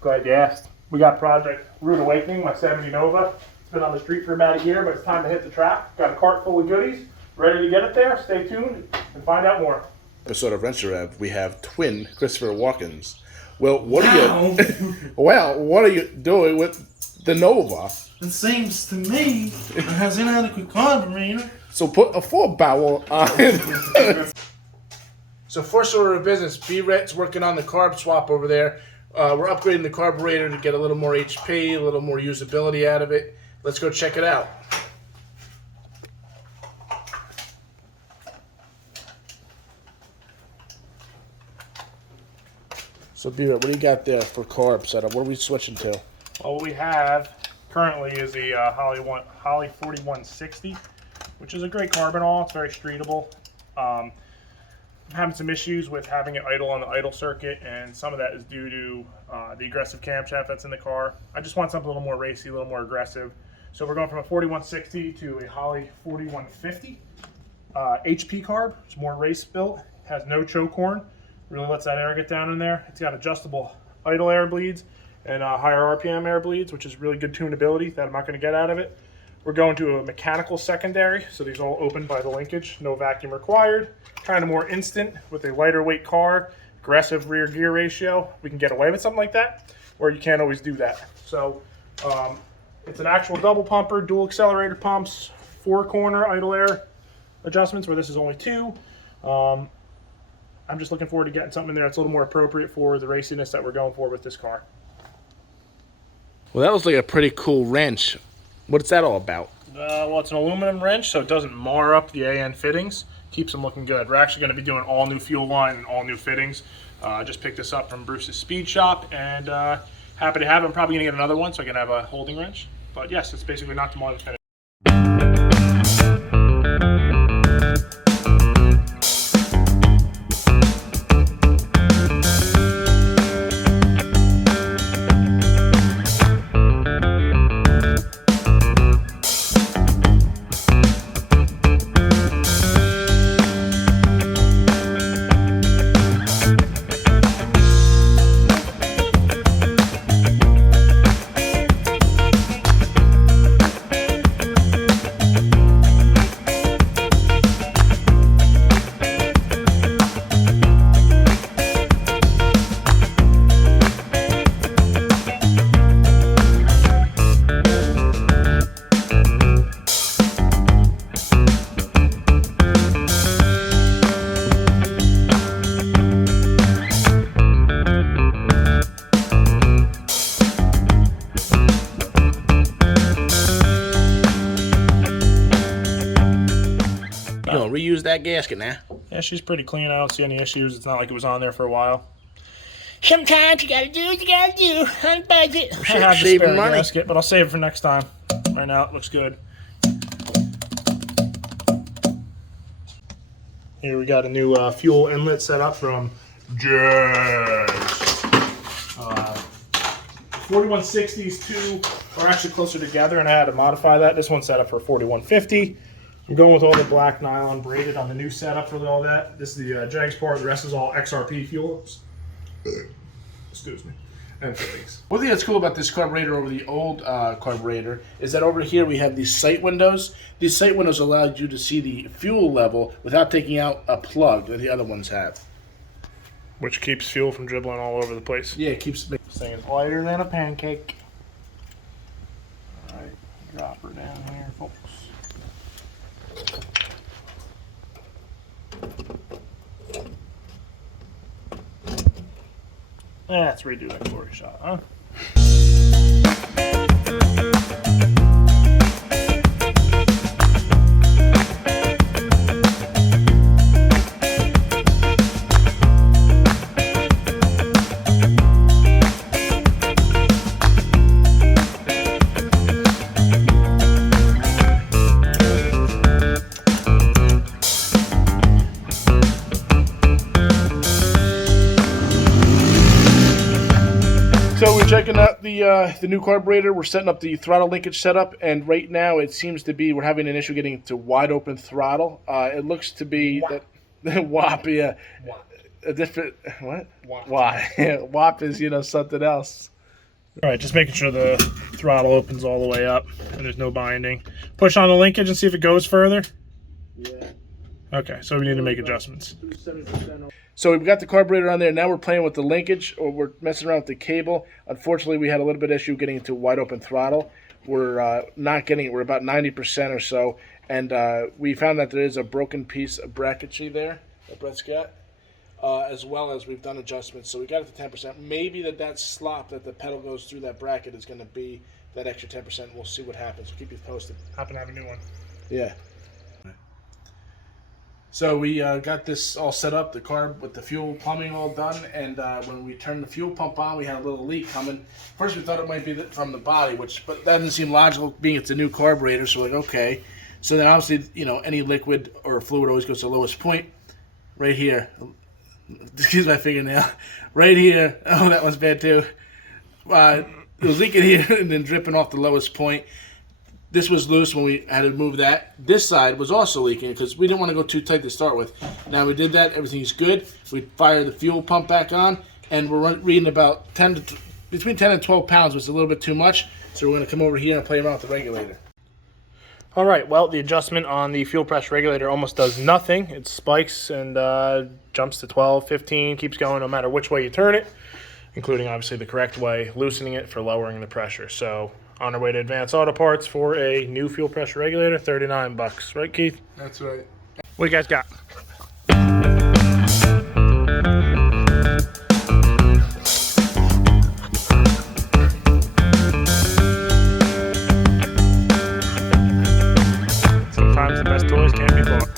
Glad you asked. We got Project Rude Awakening, my 70 Nova. It's been on the street for about a year, but it's time to hit the track. Got a cart full of goodies, ready to get it there. Stay tuned and find out more. Episode of Wrench and Rev, we have twin Christopher Walkens. Well, what are you doing with the Nova? It seems to me it has inadequate carburetor. So put a 4-barrel on it. So first order of business, B-Ret's working on the carb swap over there. We're upgrading the carburetor to get a little more HP, a little more usability out of it. Let's go check it out. So B-Ret, what do you got there for carb setup? What are we switching to? Well, what we have currently is the Holley 4160, which is a great carb and all. It's very streetable. I'm having some issues with having it idle on the idle circuit, and some of that is due to the aggressive camshaft that's in the car. I just want something a little more racy, a little more aggressive. So we're going from a 4160 to a Holley 4150 HP carb. It's more race built, has no choke horn, really lets that air get down in there. It's got adjustable idle air bleeds and higher RPM air bleeds, which is really good tunability that I'm not going to get out of it. We're going to a mechanical secondary, so these all open by the linkage, no vacuum required. Kind of more instant with a lighter weight car, aggressive rear gear ratio. We can get away with something like that, or you can't always do that. So it's an actual double pumper, dual accelerator pumps, 4-corner idle air adjustments, where this is only 2. I'm just looking forward to getting something in there that's a little more appropriate for the raciness that we're going for with this car. Well, that looks like a pretty cool wrench. What's that all about? Well, it's an aluminum wrench, so it doesn't mar up the AN fittings. Keeps them looking good. We're actually going to be doing all new fuel line and all new fittings. I just picked this up from Bruce's Speed Shop, and happy to have it. I'm probably going to get another one so I can have a holding wrench. But yes, it's basically not to mar the finish. Reuse that gasket now. Yeah, she's pretty clean. I don't see any issues. It's not like it was on there for a while. Sometimes you gotta do what you gotta do on budget. I should have the spare gasket, but I'll save it for next time. Right now, it looks good. Here we got a new fuel inlet set up from Jazz. 4160s too are actually closer together, and I had to modify that. This one's set up for 4150. I'm going with all the black nylon braided on the new setup for all that. This is the Jags part. The rest is all XRP fuel. Excuse me. And fittings. One thing that's cool about this carburetor over the old carburetor is that over here we have these sight windows. These sight windows allow you to see the fuel level without taking out a plug that the other ones have. Which keeps fuel from dribbling all over the place. Yeah, it keeps Saying lighter than a pancake. Alright, drop her down here, folks. Let's redo that glory shot, huh? So we're checking out the new carburetor. We're setting up the throttle linkage setup, and right now it seems to be we're having an issue getting to wide open throttle. It looks to be that WAP, yeah, a different what? Why? WAP is something else. All right, just making sure the throttle opens all the way up and there's no binding. Push on the linkage and see if it goes further. Yeah. Okay, so we need to make adjustments. So we've got the carburetor on there. Now we're playing with the linkage, or we're messing around with the cable. Unfortunately, we had a little bit of issue getting into wide open throttle. We're not getting it. We're about 90% or so, and we found that there is a broken piece of bracketry there that Brett's got, as well as we've done adjustments. So we got it to 10%. Maybe that slop that the pedal goes through that bracket is going to be that extra 10%. We'll see what happens. We'll keep you posted. Happen to have a new one. Yeah. So we got this all set up, the carb with the fuel plumbing all done, and when we turned the fuel pump on, we had a little leak coming. First we thought it might be from the body, but that didn't seem logical being it's a new carburetor, so we're like, okay. So then obviously, any liquid or fluid always goes to the lowest point. Right here. Excuse my fingernail. Right here. Oh, that one's bad too. It was leaking here and then dripping off the lowest point. This was loose when we had to move that. This side was also leaking because we didn't want to go too tight to start with. Now we did that. Everything's good. We fired the fuel pump back on, and we're reading about between 10 and 12 pounds, which is a little bit too much. So we're going to come over here and play around with the regulator. All right, well, the adjustment on the fuel pressure regulator almost does nothing. It spikes and jumps to 12, 15, keeps going no matter which way you turn it, including obviously the correct way, loosening it for lowering the pressure. So on our way to Advanced Auto Parts for a new fuel pressure regulator, $39. Right, Keith? That's right. What you guys got? Sometimes the best toys can't be bought.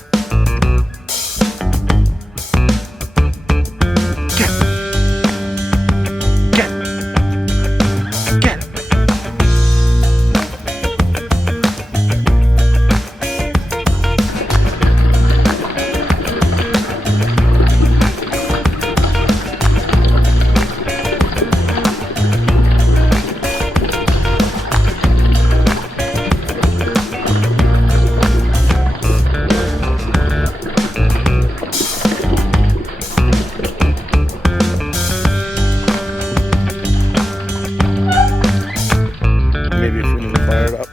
Maybe if we need to fire it up.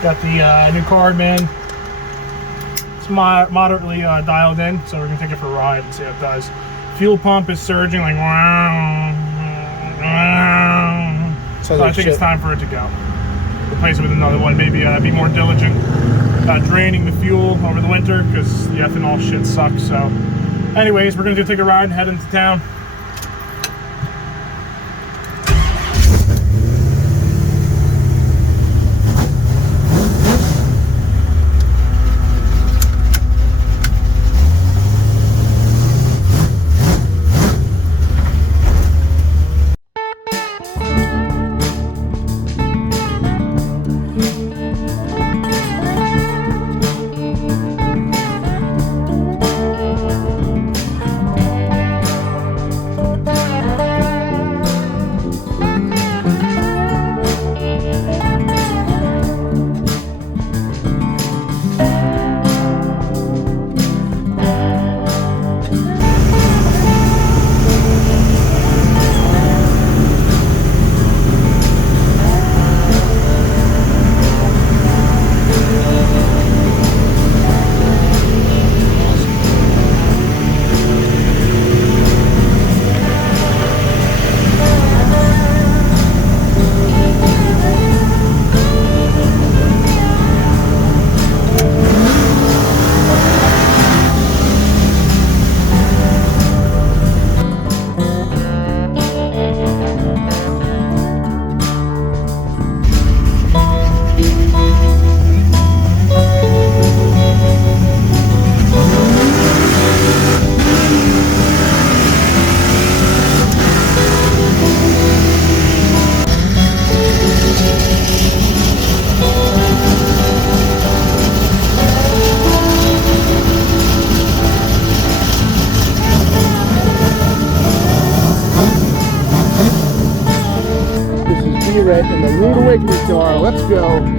Got the new card, man. It's moderately dialed in, so we're gonna take it for a ride and see how it does. Fuel pump is surging like wow. So I think it's time for it to go. Replace it with another one. Maybe be more diligent draining the fuel over the winter because the ethanol shit sucks. So, anyways, we're gonna take a ride and head into town. it in the Rude Awakening car. Let's go.